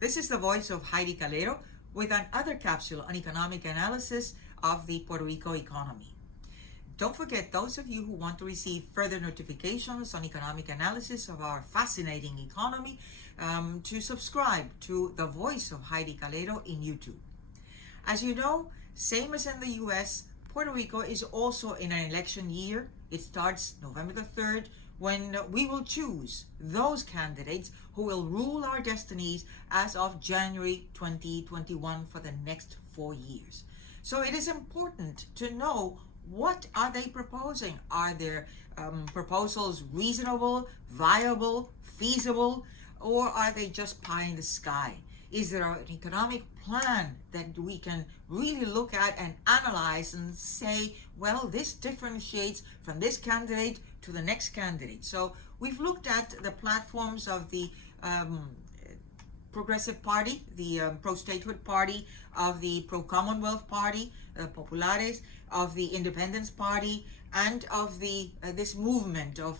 This is the voice of Heidi Calero with another capsule on economic analysis of the Puerto Rico economy. Don't forget, those of you who want to receive further notifications on economic analysis of our fascinating economy, to subscribe to the voice of Heidi Calero in YouTube. As you know, same as in the US, Puerto Rico is also in an election year. It starts November the 3rd, when we will choose those candidates who will rule our destinies as of January 2021 for the next 4 years. So it is important to know, what are they proposing? Are their proposals reasonable, viable, feasible, or are they just pie in the sky? Is there an economic plan that we can really look at and analyze and say, well, this differentiates from this candidate to the next candidate? So we've looked at the platforms of the Progressive Party, the pro-statehood party, of the pro-Commonwealth party, Populares, of the Independence Party, and of the this movement of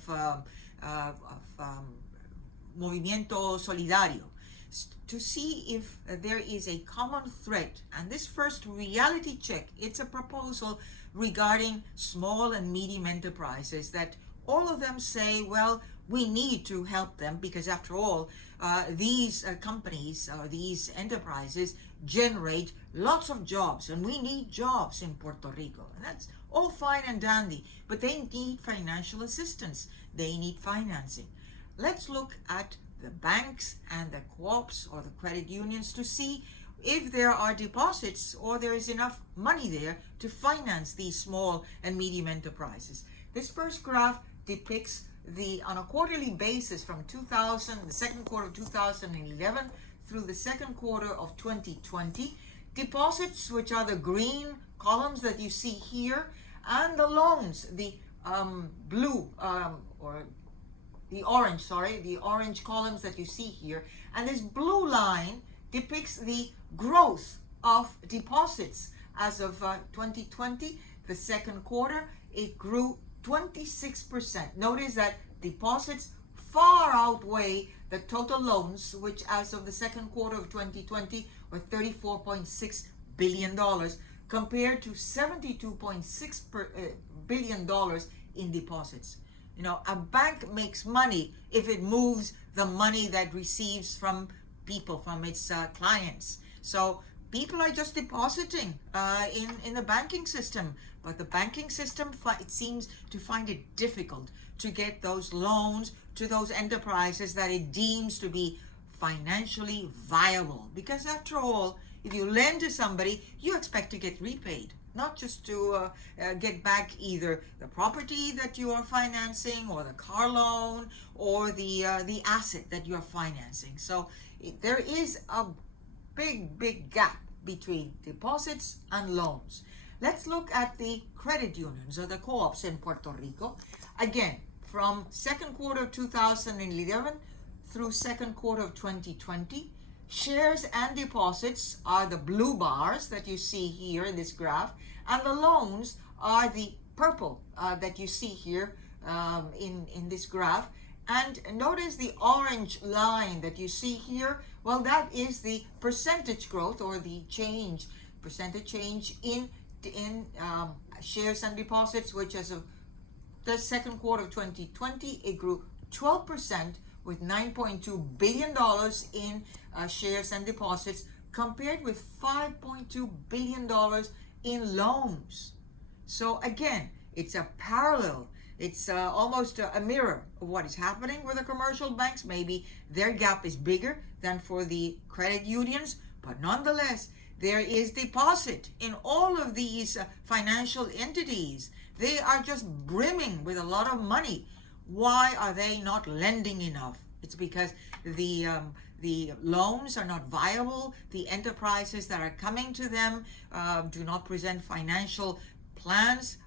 Movimiento Solidario, to see if there is a common thread. And this first reality check, it's a proposal regarding small and medium enterprises that all of them say, well, we need to help them because after all, these companies or these enterprises generate lots of jobs, and we need jobs in Puerto Rico. And that's all fine and dandy, but they need financial assistance. They need financing. Let's look at the banks and the co-ops or the credit unions to see if there are deposits or there is enough money there to finance these small and medium enterprises. This first graph depicts on a quarterly basis from the second quarter of 2011 through the second quarter of 2020, deposits, which are the green columns that you see here, and the loans, the orange columns that you see here. And this blue line depicts the growth of deposits as of 2020, the second quarter. It grew 26%. Notice that deposits far outweigh the total loans, which as of the second quarter of 2020 were $34.6 billion compared to $72.6 billion in deposits. You know, a bank makes money if it moves the money that receives from people, from its clients. So people are just depositing in the banking system, but the banking system, it seems to find it difficult to get those loans to those enterprises that it deems to be financially viable. Because after all, if you lend to somebody, you expect to get repaid, not just to get back either the property that you are financing or the car loan or the asset that you are financing. So there is a big gap between deposits and loans. Let's look at the credit unions or the co-ops in Puerto Rico. Again, from second quarter of 2011 through second quarter of 2020, shares and deposits are the blue bars that you see here in this graph, and the loans are the purple that you see here in this graph. And notice the orange line that you see here. Well, that is the percentage growth or the percentage change in shares and deposits, which as of the second quarter of 2020, it grew 12% with $9.2 billion in shares and deposits compared with $5.2 billion in loans. So again, it's a parallel. It's almost a mirror of what is happening with the commercial banks. Maybe their gap is bigger than for the credit unions, but nonetheless, there is deposit in all of these financial entities. They are just brimming with a lot of money. Why are they not lending enough? It's because the loans are not viable. The enterprises that are coming to them do not present financial plans,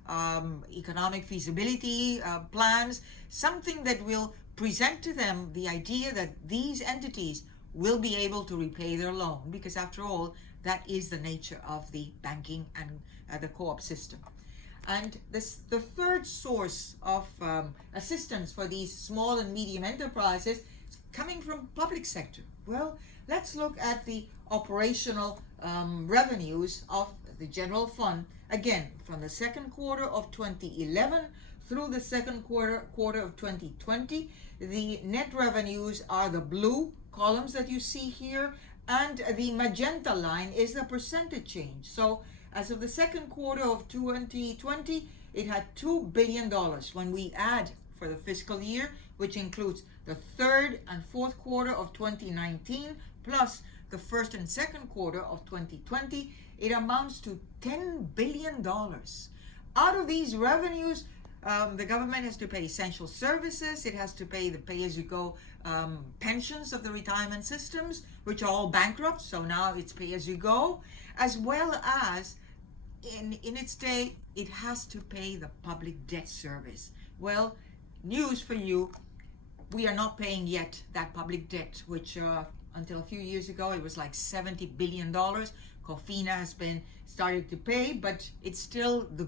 economic feasibility plans, something that will present to them the idea that these entities will be able to repay their loan, because after all, that is the nature of the banking and the co-op system. And the third source of assistance for these small and medium enterprises coming from public sector. Well, let's look at the operational revenues of the general fund. Again, from the second quarter of 2011 through the second quarter of 2020, the net revenues are the blue columns that you see here, and the magenta line is the percentage change. So as of the second quarter of 2020, it had $2 billion. When we add for the fiscal year, which includes the third and fourth quarter of 2019 plus the first and second quarter of 2020, it amounts to $10 billion. Out of these revenues, the government has to pay essential services. It has to pay the pay-as-you-go pensions of the retirement systems, which are all bankrupt, so now it's pay-as-you-go, as well as in its day, it has to pay the public debt service. Well, news for you, we are not paying yet that public debt, which until a few years ago, it was like $70 billion. COFINA has been started to pay, but it's still the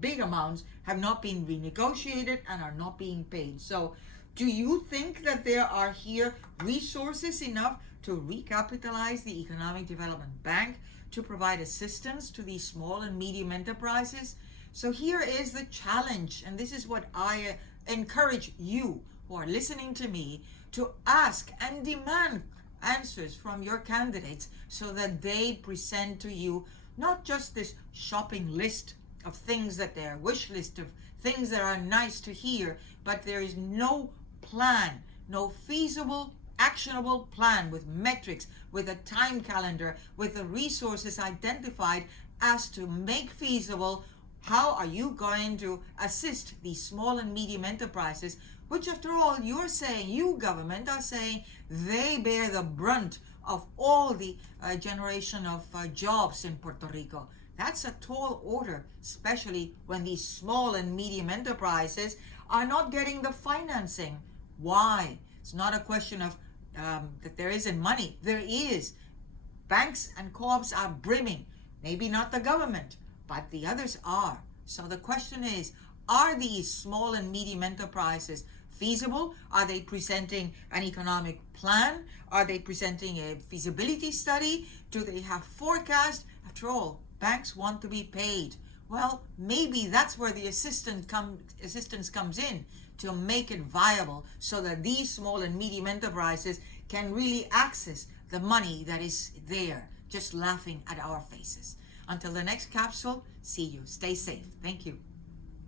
big amounts have not been renegotiated and are not being paid. So do you think that there are here resources enough to recapitalize the Economic Development Bank to provide assistance to these small and medium enterprises? So here is the challenge, and this is what I encourage you who are listening to me to ask and demand answers from your candidates so that they present to you not just this shopping list of things that their wish list of things that are nice to hear, but there is no plan, no feasible, actionable plan with metrics, with a time calendar, with the resources identified as to make feasible. How are you going to assist these small and medium enterprises, which after all, you're saying, you government are saying, they bear the brunt of all the generation of jobs in Puerto Rico. That's a tall order, especially when these small and medium enterprises are not getting the financing. Why? It's not a question of that there isn't money. There is. Banks and co-ops are brimming. Maybe not the government, but the others are. So the question is, are these small and medium enterprises feasible? Are they presenting an economic plan? Are they presenting a feasibility study? Do they have forecast? After all, banks want to be paid. Well, maybe that's where the assistance comes in, to make it viable so that these small and medium enterprises can really access the money that is there, just laughing at our faces. Until the next capsule, see you. Stay safe. Thank you.